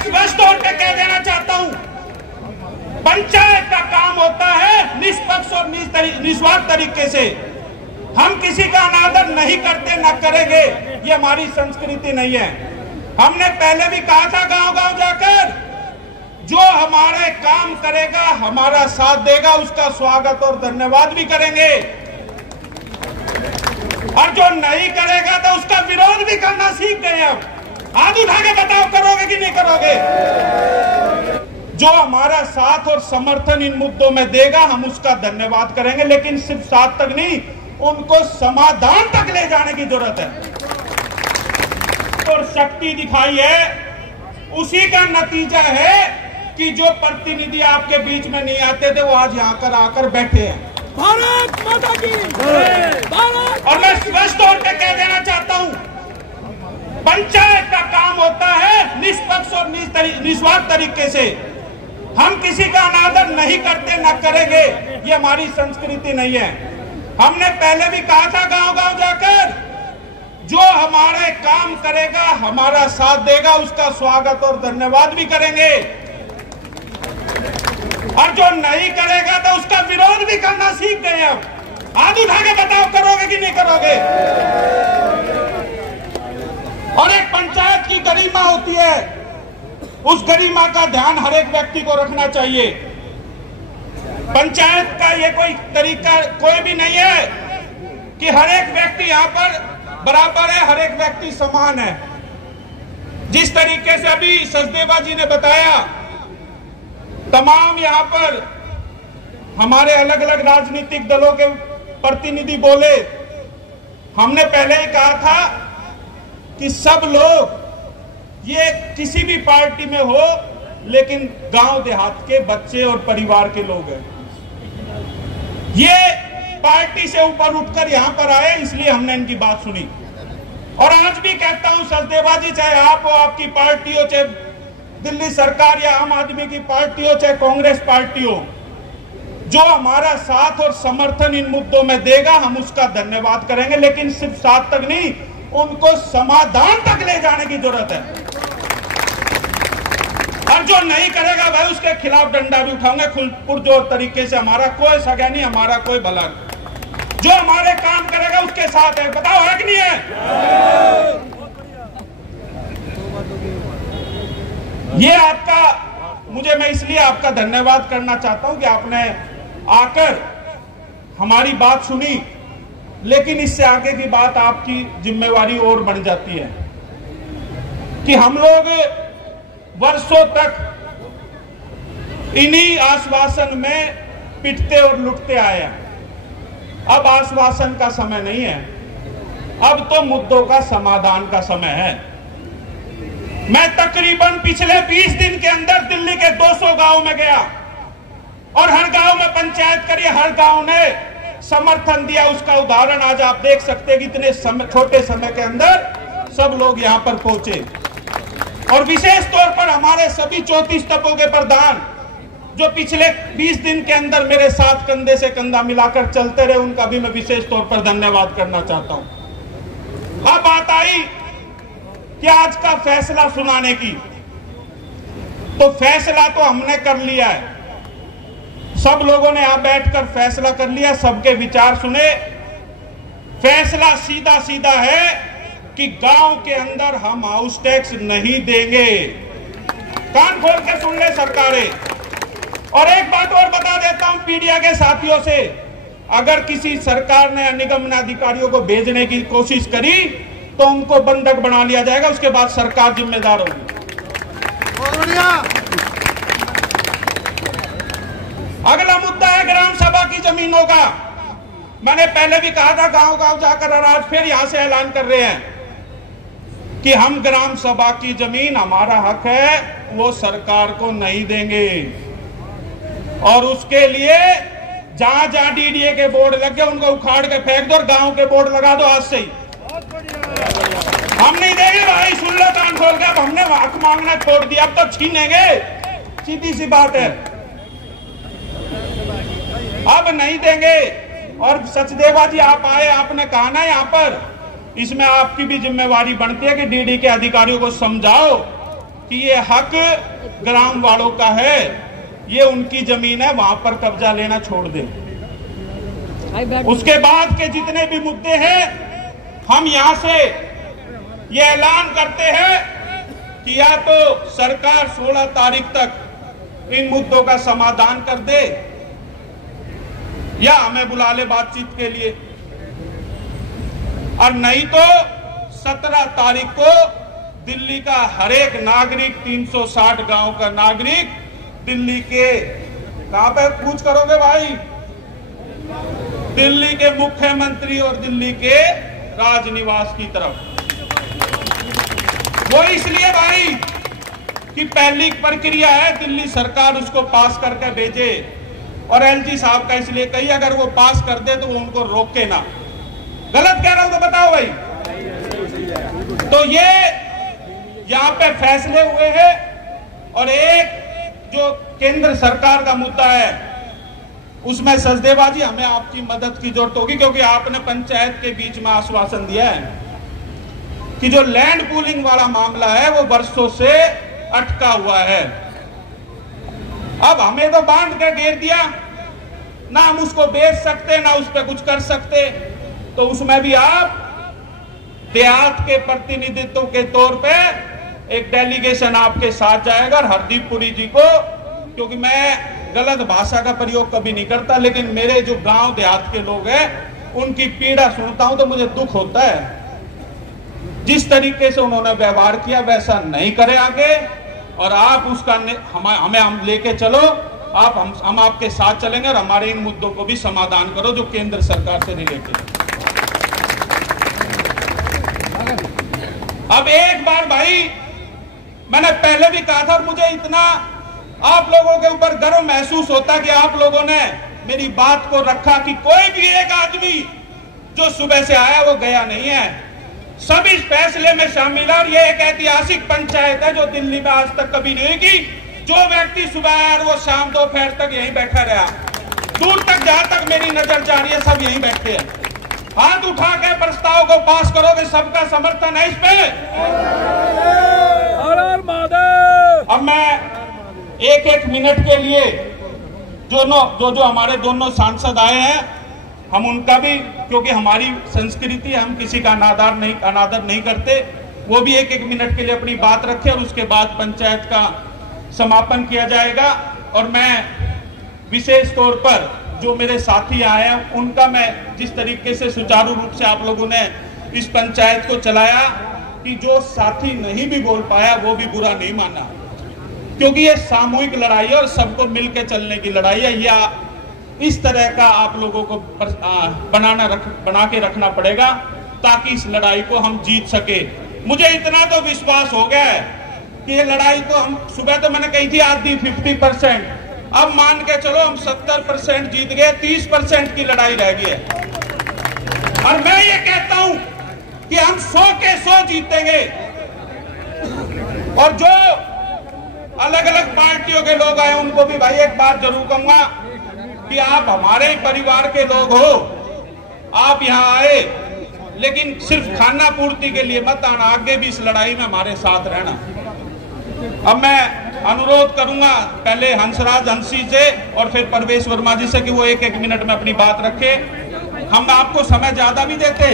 स्पष्ट तौर पे कह देना चाहता हूं, पंचायत का काम होता है निष्पक्ष और निस्वार्थ तरीके से। हम किसी का अनादर नहीं करते, ना करेंगे, ये हमारी संस्कृति नहीं है। हमने पहले भी कहा था गांव गांव जाकर, जो हमारे काम करेगा, हमारा साथ देगा, उसका स्वागत और धन्यवाद भी करेंगे, और जो नहीं करेगा तो उसका विरोध भी करना सीख गए। अब हाथ उठा के बताओ, करोगे कि नहीं करोगे? जो हमारा साथ और समर्थन इन मुद्दों में देगा, हम उसका धन्यवाद करेंगे, लेकिन सिर्फ साथ तक नहीं, उनको समाधान तक ले जाने की जरूरत है। और शक्ति दिखाई है, उसी का नतीजा है कि जो प्रतिनिधि आपके बीच में नहीं आते थे, वो आज यहाँ कर आकर बैठे हैं। भारत माता की भारत। और मैं स्पष्ट तौर पे कह देना चाहता हूं, पंचायत का काम होता है निष्पक्ष और निस्वार्थ तरीके से। हम किसी का अनादर नहीं करते, ना करेंगे, ये हमारी संस्कृति नहीं है। हमने पहले भी कहा था गांव गांव जाकर, जो हमारे काम करेगा, हमारा साथ देगा, उसका स्वागत और धन्यवाद भी करेंगे, और जो नहीं करेगा तो उसका विरोध भी करना सीख गए। अब हाथ उठा के बताओ, करोगे कि नहीं करोगे? और एक पंचायत की गरिमा होती है, उस गरिमा का ध्यान हर एक व्यक्ति को रखना चाहिए। पंचायत का ये कोई तरीका कोई भी नहीं है कि हर एक व्यक्ति यहाँ पर बराबर है, हर एक व्यक्ति समान है। जिस तरीके से अभी सचदेवा जी ने बताया, तमाम यहाँ पर हमारे अलग अलग राजनीतिक दलों के प्रतिनिधि बोले। हमने पहले ही कहा था कि सब लोग, ये किसी भी पार्टी में हो, लेकिन गांव देहात के बच्चे और परिवार के लोग हैं। ये पार्टी से ऊपर उठकर यहां पर आए, इसलिए हमने इनकी बात सुनी। और आज भी कहता हूं, सचदेवा जी, चाहे आप हो, आपकी पार्टी हो, चाहे दिल्ली सरकार या आम आदमी की पार्टी हो, चाहे कांग्रेस पार्टी हो, जो हमारा साथ और समर्थन इन मुद्दों में देगा, हम उसका धन्यवाद करेंगे, लेकिन सिर्फ साथ तक नहीं, उनको समाधान तक ले जाने की जरूरत है। और जो नहीं करेगा भाई, उसके खिलाफ डंडा भी उठाऊंगा पुरजोर तरीके से। हमारा कोई सगा नहीं, हमारा कोई भला नहीं। जो हमारे काम करेगा उसके साथ है। बताओ, है कि नहीं है? ये आपका, मैं इसलिए आपका धन्यवाद करना चाहता हूं कि आपने आकर हमारी बात सुनी, लेकिन इससे आगे की बात आपकी जिम्मेवारी और बढ़ जाती है कि हम लोग वर्षों तक इन्हीं आश्वासन में पिटते और लुटते आए हैं। अब आश्वासन का समय नहीं है, अब तो मुद्दों का समाधान का समय है। मैं तकरीबन पिछले 20 दिन के अंदर दिल्ली के 200 गांव में गया और हर गांव में पंचायत करी, हर गांव ने समर्थन दिया। उसका उदाहरण आज आप देख सकते हैं कि इतने छोटे समय के अंदर सब लोग यहां पर पहुंचे। और विशेष तौर पर हमारे सभी 34 तपों के प्रधान जो पिछले 20 दिन के अंदर मेरे साथ कंधे से कंधा मिलाकर चलते रहे, उनका भी मैं विशेष तौर पर धन्यवाद करना चाहता हूं। अब बात आई कि आज का फैसला सुनाने की, तो फैसला तो हमने कर लिया है। सब लोगों ने यहां बैठकर फैसला कर लिया, सबके विचार सुने। फैसला सीधा सीधा है कि गांव के अंदर हम हाउस टैक्स नहीं देंगे। कान खोल के सुन ले सरकारें। और एक बात और बता देता हूं मीडिया के साथियों से, अगर किसी सरकार ने निगम अधिकारियों को भेजने की कोशिश करी तो उनको बंधक बना लिया जाएगा, उसके बाद सरकार जिम्मेदार होगी। अगला मुद्दा है ग्राम सभा की जमीनों का। मैंने पहले भी कहा था गांव गांव जाकर, और आज फिर यहां से ऐलान कर रहे हैं कि हम ग्राम सभा की जमीन, हमारा हक है, वो सरकार को नहीं देंगे। और उसके लिए जहां जहां डीडीए के बोर्ड लगे उनको उखाड़ के फेंक दो और गांव के बोर्ड लगा दो आज से ही। हम नहीं देंगे भाई, सुन लो कान खोल के। अब हमने हक मांगना छोड़ दिया, अब तो छीनेंगे, सीधी सी बात है, अब नहीं देंगे। और सचदेवा जी आप आए, आपने कहा ना यहाँ पर, इसमें आपकी भी जिम्मेवारी बनती है कि डीडी के अधिकारियों को समझाओ कि ये हक ग्राम वालों का है, ये उनकी जमीन है, वहां पर कब्जा लेना छोड़ दें। उसके बाद के जितने भी मुद्दे हैं, हम यहां से ये ऐलान करते हैं कि या तो सरकार 16 तारीख तक इन मुद्दों का समाधान कर दे या हमें बुला ले बातचीत के लिए, और नहीं तो 17 तारीख को दिल्ली का हर एक नागरिक, 360 गांव का नागरिक दिल्ली के कहां पे कूच करोगे भाई? दिल्ली के मुख्यमंत्री और दिल्ली के राजनिवास की तरफ। वो इसलिए भाई कि पहली प्रक्रिया है, दिल्ली सरकार उसको पास करके भेजे, और एलजी साहब का इसलिए कही अगर वो पास कर दे तो वो उनको रोके ना। गलत कह रहा हूं तो बताओ भाई। तो ये यहां पे फैसले हुए हैं, और एक जो केंद्र सरकार का मुद्दा है उसमें सजदेबाजी, हमें आपकी मदद की जरूरत होगी, क्योंकि आपने पंचायत के बीच में आश्वासन दिया है कि जो लैंड पूलिंग वाला मामला है वो वर्षों से अटका हुआ है। अब हमें तो बांध के घेर दिया, ना हम उसको बेच सकते ना उस पर कुछ कर सकते, तो उसमें भी आप देहात के प्रतिनिधित्व के तौर पे एक डेलीगेशन आपके साथ जाएगा, और हरदीप पुरी जी को, क्योंकि मैं गलत भाषा का प्रयोग कभी नहीं करता, लेकिन मेरे जो गांव देहात के लोग हैं उनकी पीड़ा सुनता हूं तो मुझे दुख होता है। जिस तरीके से उन्होंने व्यवहार किया वैसा नहीं करे आगे, और आप उसका हमें हम लेके चलो, हम आपके साथ चलेंगे, और हमारे इन मुद्दों को भी समाधान करो जो केंद्र सरकार से रिलेटेड है। अब एक बार भाई, मैंने पहले भी कहा था, और मुझे इतना आप लोगों के ऊपर गर्व महसूस होता कि आप लोगों ने मेरी बात को रखा कि कोई भी एक आदमी जो सुबह से आया वो गया नहीं है, सब इस फैसले में शामिल है। और ये एक ऐतिहासिक पंचायत है जो दिल्ली में आज तक कभी नहीं की। जो व्यक्ति सुबह आया और वो शाम दोपहर तक यहीं बैठा रहा, दूर तक जहां तक मेरी नजर जा रही है सब यहीं बैठे हैं। हाथ उठा के प्रस्ताव को पास करोगे, सबका समर्थन है इस पे। अब मैं एक मिनट के लिए जो हमारे दोनों सांसद आए हैं, हम उनका भी, क्योंकि हमारी संस्कृति, हम किसी का अनादर नहीं करते, वो भी एक मिनट के लिए अपनी बात रखे, और उसके बाद पंचायत का समापन किया जाएगा। और मैं विशेष तौर पर जो मेरे साथी आए हैं उनका मैं जिस तरीके से सुचारू रूप से आप लोगों ने इस पंचायत को चलाया, कि जो साथी नहीं भी बोल पाया वो भी बुरा नहीं माना, क्योंकि ये सामूहिक लड़ाई है और सबको मिलकर चलने की लड़ाई है। या इस तरह का आप लोगों को बना के रखना पड़ेगा ताकि इस लड़ाई को हम जीत सके। मुझे इतना तो विश्वास हो गया है कि ये लड़ाई तो हम, सुबह तो मैंने कही थी आधी 50%, अब मान के चलो हम 70% जीत गए, 30% की लड़ाई रह गई है। और मैं ये कहता हूं कि हम 100 के 100 जीतेंगे। और जो अलग अलग पार्टियों के लोग आए उनको भी भाई एक बात जरूर कहूंगा कि आप हमारे ही परिवार के लोग हो, आप यहाँ आए, लेकिन सिर्फ खाना पूर्ति के लिए मत आना, आगे भी इस लड़ाई में हमारे साथ रहना। अब मैं अनुरोध करूंगा पहले हंसराज हंसी से और फिर परवेश वर्मा जी से कि वो एक मिनट में अपनी बात रखे। हम आपको समय ज्यादा भी देते